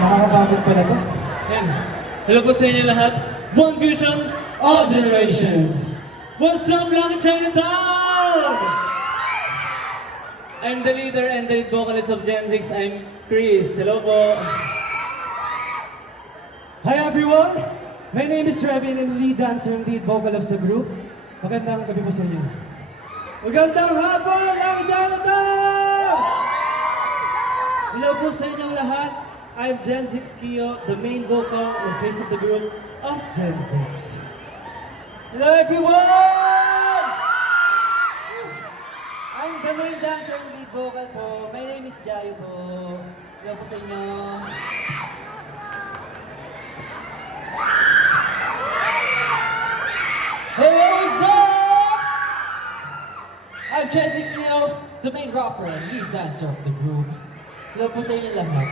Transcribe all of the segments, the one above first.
Nakakapagod pala to. Yan. Hello po sa inyo lahat. One Vision, All generations! what's up, Lucky Chinatown? I'm the leader and the lead vocalist of Gen 6. I'm Chris. Hello po. Hi everyone! My name is Revin and lead dancer and lead vocalist of the group. Magandang gabi po sa inyo. Magandang hapon, Lucky Chinatown! Hello po sa inyong lahat. I'm Gen 6 Kio, the main vocal and face of the group of Gen 6. Hello everyone! I'm the main dancer and lead vocal po. My name is Jayo po. Hello po sa inyo. Hey, what's up? I'm Gen 6 Leo, the main rapper and lead dancer of the group. Hello po sa inyo lahat.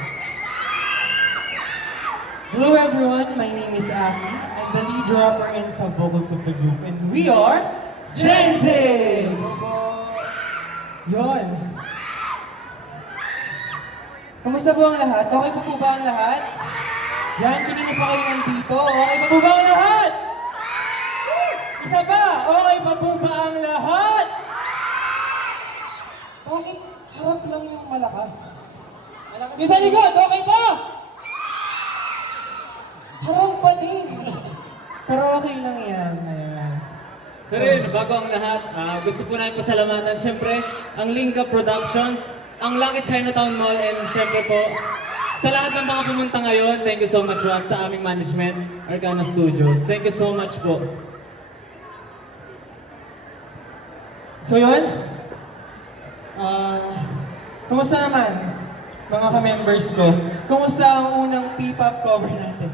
Hello everyone, my name is Aki. I'm the lead rapper and sub-vocals of the group and we are Gen 6! Yon. Kamusta po ang lahat? Okay po ba ang lahat? Yan, kanina pa kayo nandito. Okay pa po ba ang lahat? Isa pa, okay pa po ba ang lahat? Bakit harap lang yung malakas? Yung sa likod, okay pa? Harap pa din. Pero okay lang yan. Ayan. So rin, bago ang lahat, gusto po namin pasalamatan siyempre ang Linka Productions, ang Lucky Chinatown Mall, and siyempre po sa lahat ng mga pumunta ngayon, thank you so much po, at sa aming management, Arcana Studios. Thank you so much po. So yun, kumusta naman mga ka-members ko? Kumusta ang unang P-pop cover natin?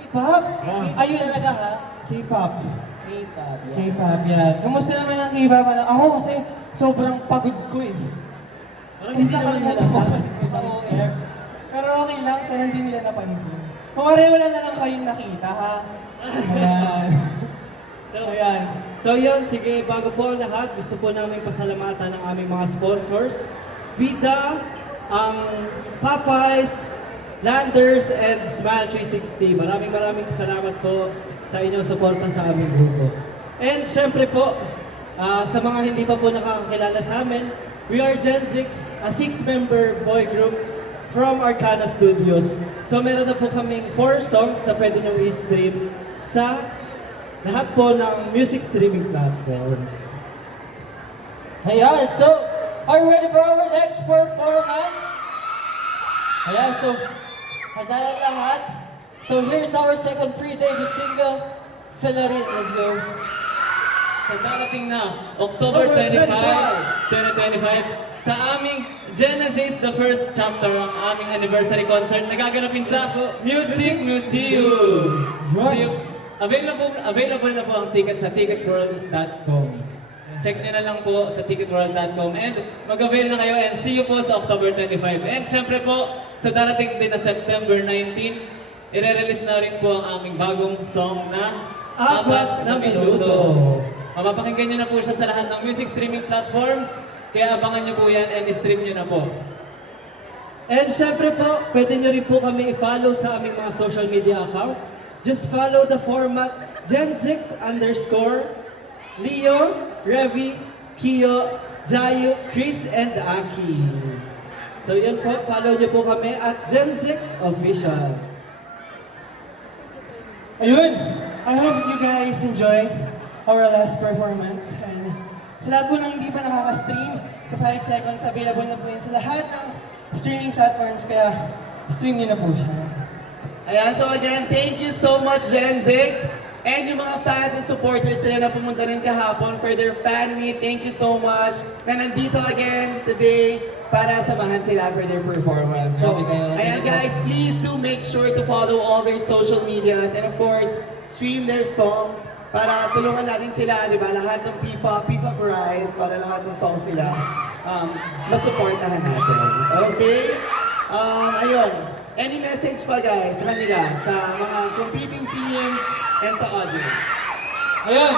K-pop? Ayun talaga ha? K-pop. K-pop, K-pop yan. Kumusta naman ang K-pop? Ako kasi sobrang pagod ko eh. Kasi nakalimutan ko nag-OM. Pero okay lang, sana hindi nila napansin. Kung wala na lang kayong nakita ha? Ayan. Ayan. So yun, sige, bago po ang lahat, gusto po namin pasalamatan ang aming mga sponsors. Vida, Popeyes, Landers, and Smile 360. Maraming salamat po sa inyong suporta sa aming grupo. And syempre po, sa mga hindi pa po nakakakilala sa amin, we are Gen 6, a 6-member boy group from Arcana Studios. So meron na po kaming 4 songs na pwede nyo i-stream sa lahat po ng music streaming platforms. Hey guys, so are you ready for our next performance? Hey guys, so handa na lahat. So here's our second pre-debut single, Celebrate With You. Sa darating na October 25, 2025, sa aming Genesis, the first chapter, ang aming anniversary concert na gaganapin sa Music Museum. Available na po ang ticket sa ticketworld.com. Check nyo na lang po sa ticketworld.com and mag-avail na kayo and see you po sa October 25. And syempre po, sa darating din na September 19, ire-release na rin po ang aming bagong song na Apat na Minuto. Mapapakinggan nyo na po siya sa lahat ng music streaming platforms, kaya abangan nyo po yan and stream nyo na po. And syempre po, pwede nyo rin po kami i-follow sa aming mga social media account. Just follow the format Gen6 _ Leo, Revi, Kio, Jayo, Chris, and Aki. So yun po, follow nyo po kami at Gen6 Official. Ayun! I hope you guys enjoy our last performance. And sa lahat po ng hindi pa nakaka-stream, sa 5 seconds, available na po yun sa lahat ng streaming platforms. Kaya stream nyo na po siya. Ayan, so again, thank you so much Gen 6 and yung mga fans and supporters nila na pumunta rin kahapon for their fan meet. Thank you so much na nandito again today para samahan sila for their performance. So, Grabe kayo. ayan guys, please do make sure to follow all their social medias and of course, stream their songs para tulungan natin sila, di ba? Lahat ng P-pop Rise, para lahat ng songs nila masuportahan natin. Okay? Ayun. Any message pa guys sa kanila, sa mga competing teams and sa audience? Ayun.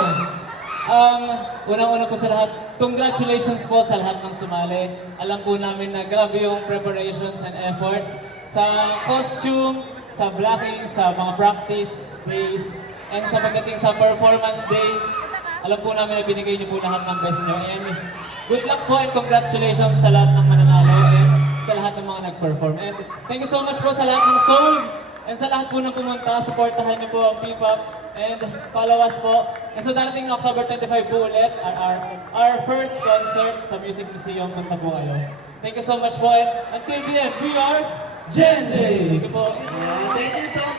Unang-una po sa lahat, congratulations po sa lahat ng sumali. Alam po namin na grabe yung preparations and efforts. sa costume, sa blocking, sa mga practice days, and sa pagdating sa performance day, alam po namin na binigay niyo po lahat ng best niyo. And good luck po and congratulations sa lahat ng mananalo and sa lahat ng mga nag-perform. And thank you so much po sa lahat ng souls and sa lahat po ng pumunta. Supportahan niyo po ang P-pop and follow us po. And sa darating na October 25 po ulit, our first concert sa Music Museum. Punta po kayo. Thank you so much po and until the end, we are Gen Z! Thank you po. Thank you so much.